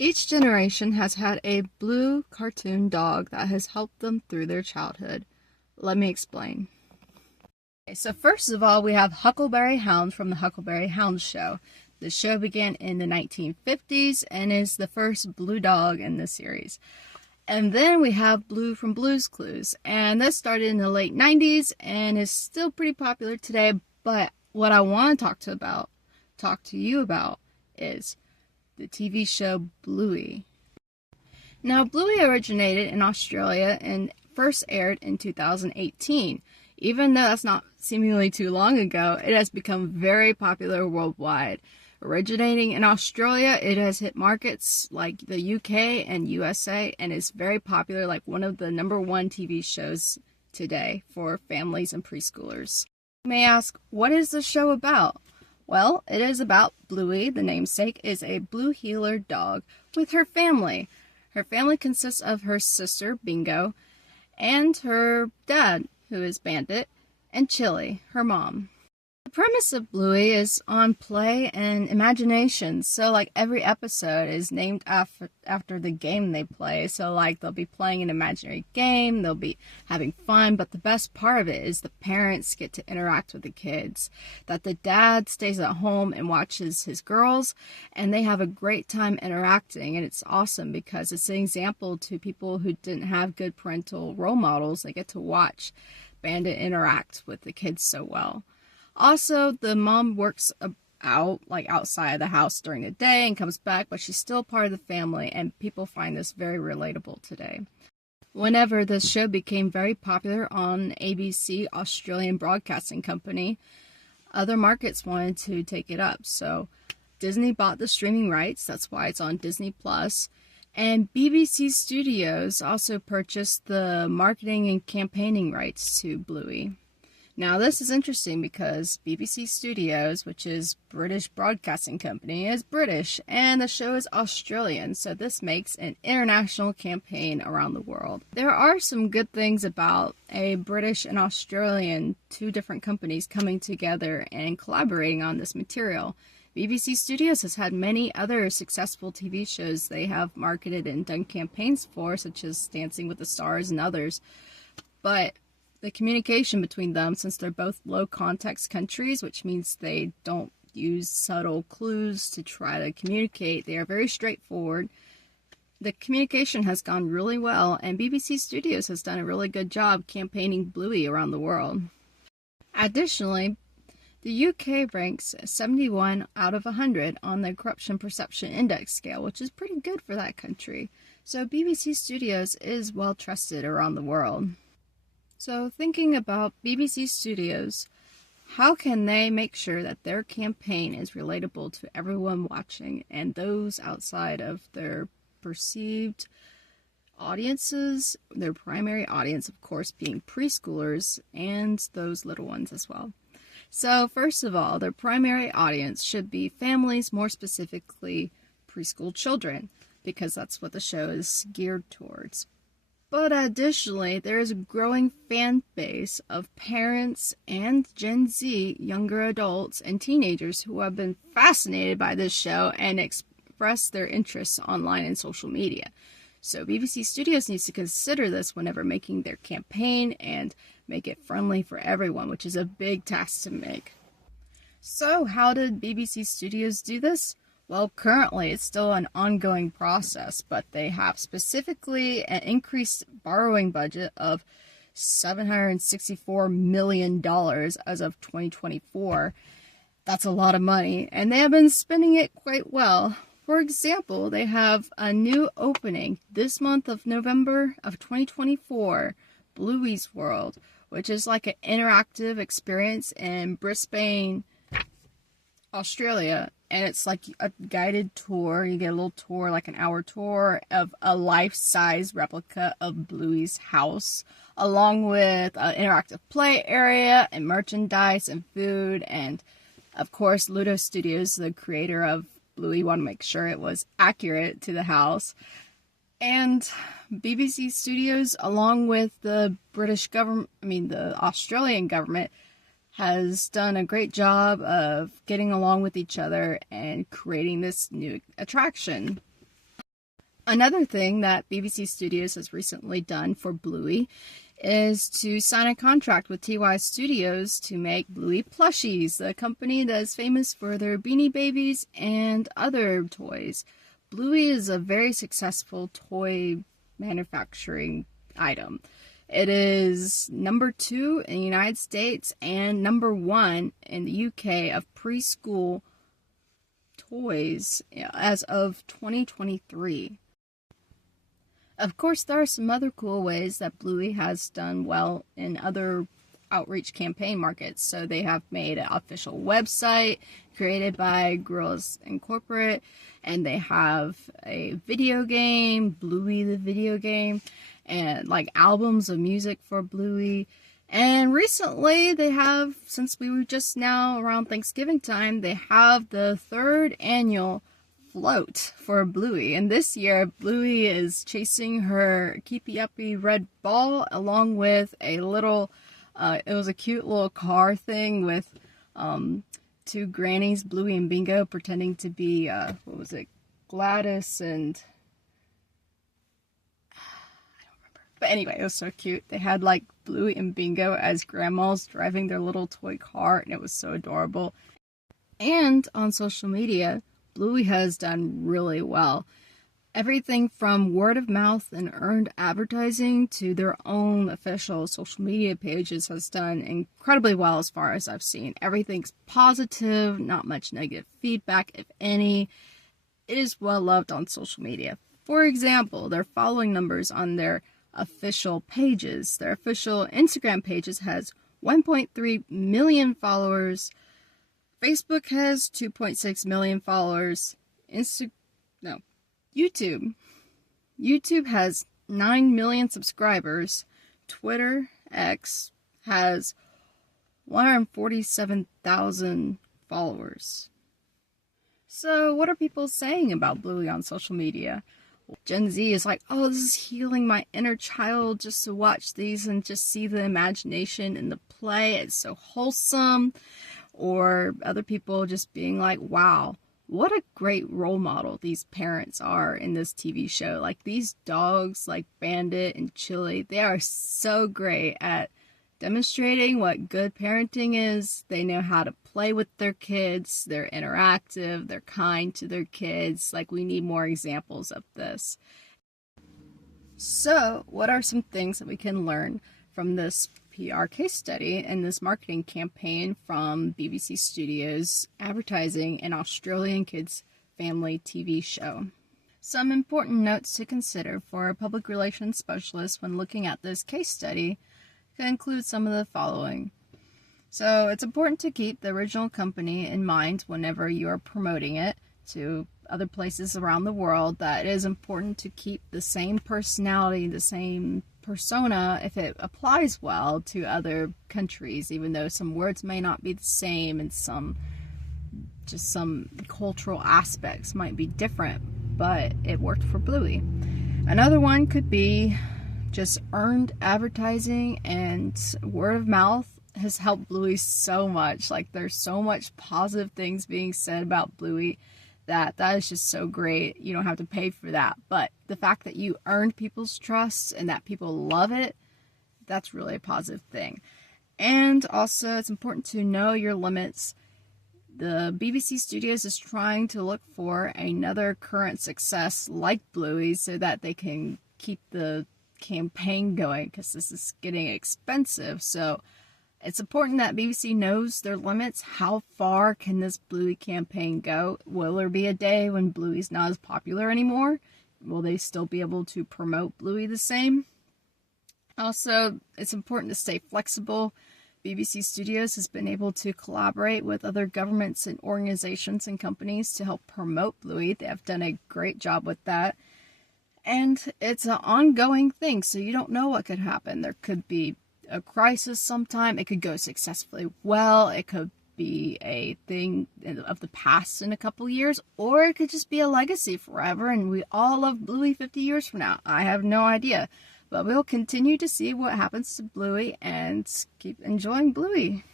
Each generation has had a blue cartoon dog that has helped them through their childhood. Let me explain. Okay, so first of all, we have Huckleberry Hound from the Huckleberry Hound Show. The show began in the 1950s and is the first blue dog in the series. And then we have Blue from Blue's Clues, and this started in the late 90s and is still pretty popular today. But what I want to talk to you about is the TV show Bluey. Now, Bluey originated in Australia and first aired in 2018. Even though that's not seemingly too long ago, it has become very popular worldwide. Originating in Australia, it has hit markets like the UK and USA and is very popular, like one of the #1 TV shows today for families and preschoolers. You may ask, what is the show about? Well, it is about Bluey, the namesake, is a blue heeler dog with her family. Her family consists of her sister, Bingo, and her dad, who is Bandit, and Chili, her mom. The premise of Bluey is on play and imagination. So, like, every episode is named after the game they play. So, like, they'll be playing an imaginary game, they'll be having fun, but the best part of it is the parents get to interact with the kids. That the dad stays at home and watches his girls, and they have a great time interacting. And it's awesome because it's an example to people who didn't have good parental role models. They get to watch Bandit interact with the kids so well. Also, the mom works outside of the house during the day and comes back, but she's still part of the family, and people find this very relatable today. Whenever this show became very popular on ABC, Australian Broadcasting Company, other markets wanted to take it up. So Disney bought the streaming rights, that's why it's on Disney Plus. And BBC Studios also purchased the marketing and campaigning rights to Bluey. Now, this is interesting because BBC Studios, which is British Broadcasting Company, is British, and the show is Australian, so this makes an international campaign around the world. There are some good things about a British and Australian, two different companies coming together and collaborating on this material. BBC Studios has had many other successful TV shows they have marketed and done campaigns for, such as Dancing with the Stars and others, but the communication between them, since they're both low context countries, which means they don't use subtle clues to try to communicate, they are very straightforward. The communication has gone really well, and BBC Studios has done a really good job campaigning Bluey around the world. Additionally, the UK ranks 71 out of 100 on the Corruption Perception Index scale, which is pretty good for that country. So BBC Studios is well trusted around the world. So thinking about BBC Studios, how can they make sure that their campaign is relatable to everyone watching and those outside of their perceived audiences, their primary audience, of course, being preschoolers and those little ones as well? So first of all, their primary audience should be families, more specifically preschool children, because that's what the show is geared towards. But additionally, there is a growing fan base of parents and Gen Z, younger adults and teenagers who have been fascinated by this show and expressed their interests online and social media. So BBC Studios needs to consider this whenever making their campaign and make it friendly for everyone, which is a big task to make. So how did BBC Studios do this? Well, currently it's still an ongoing process, but they have specifically an increased borrowing budget of $764 million as of 2024. That's a lot of money, and they have been spending it quite well. For example, they have a new opening this month of November of 2024, Bluey's World, which is like an interactive experience in Brisbane, Australia, and it's like a guided tour. You get a little tour, like an hour tour of a life-size replica of Bluey's house, along with an interactive play area and merchandise and food. And of course, Ludo Studios, the creator of Bluey, want to make sure it was accurate to the house. And BBC Studios, along with the the Australian government, has done a great job of getting along with each other and creating this new attraction. Another thing that BBC Studios has recently done for Bluey is to sign a contract with TY Studios to make Bluey plushies, the company that is famous for their Beanie Babies and other toys. Bluey is a very successful toy manufacturing item. It is number 2 in the United States and number 1 in the UK of preschool toys as of 2023. Of course, there are some other cool ways that Bluey has done well in other outreach campaign markets. So they have made an official website created by Girls Incorporate, and they have a video game, Bluey the video game, and like albums of music for Bluey. And recently they have, since we were just now around Thanksgiving time, they have the 3rd annual float for Bluey, and this year Bluey is chasing her keepy uppy red ball along with a little it was a cute little car thing with 2 grannies, Bluey and Bingo, pretending to be what was it, Gladys and I don't remember, but anyway, it was so cute. They had like Bluey and Bingo as grandmas driving their little toy car, and it was so adorable. And on social media, Bluey has done really well. Everything from word of mouth and earned advertising to their own official social media pages has done incredibly well as far as I've seen. Everything's positive, not much negative feedback, if any. It is well loved on social media. For example, their following numbers on their official pages. Their official Instagram pages has 1.3 million followers. Facebook has 2.6 million followers. YouTube has 9 million subscribers. Twitter, X, has 147,000 followers. So what are people saying about Bluey on social media? Gen Z is like, oh, this is healing my inner child just to watch these and just see the imagination in the play. It's so wholesome. Or other people just being like, wow, what a great role model these parents are in this TV show. Like these dogs, like Bandit and Chili, they are so great at demonstrating what good parenting is. They know how to play with their kids. They're interactive. They're kind to their kids. Like, we need more examples of this. So, what are some things that we can learn from this PR case study and this marketing campaign from BBC Studios advertising an Australian kids family TV show? Some important notes to consider for a public relations specialist when looking at this case study can include some of the following. So it's important to keep the original company in mind whenever you are promoting it to other places around the world, that it is important to keep the same personality, the same persona, if it applies well to other countries, even though some words may not be the same and some cultural aspects might be different, but it worked for Bluey. Another one could be just earned advertising, and word of mouth has helped Bluey so much. Like, there's so much positive things being said about Bluey that is just so great. You don't have to pay for that, but the fact that you earned people's trust and that people love it, that's really a positive thing. And also, it's important to know your limits. The BBC Studios is trying to look for another current success like Bluey so that they can keep the campaign going, because this is getting expensive. So it's important that BBC knows their limits. How far can this Bluey campaign go? Will there be a day when Bluey's not as popular anymore? Will they still be able to promote Bluey the same? Also, it's important to stay flexible. BBC Studios has been able to collaborate with other governments and organizations and companies to help promote Bluey. They have done a great job with that. And it's an ongoing thing, so you don't know what could happen. There could be a crisis sometime. It could go successfully well. It could be a thing of the past in a couple years, or it could just be a legacy forever, and we all love Bluey 50 years from now. I have no idea. But we'll continue to see what happens to Bluey and keep enjoying Bluey.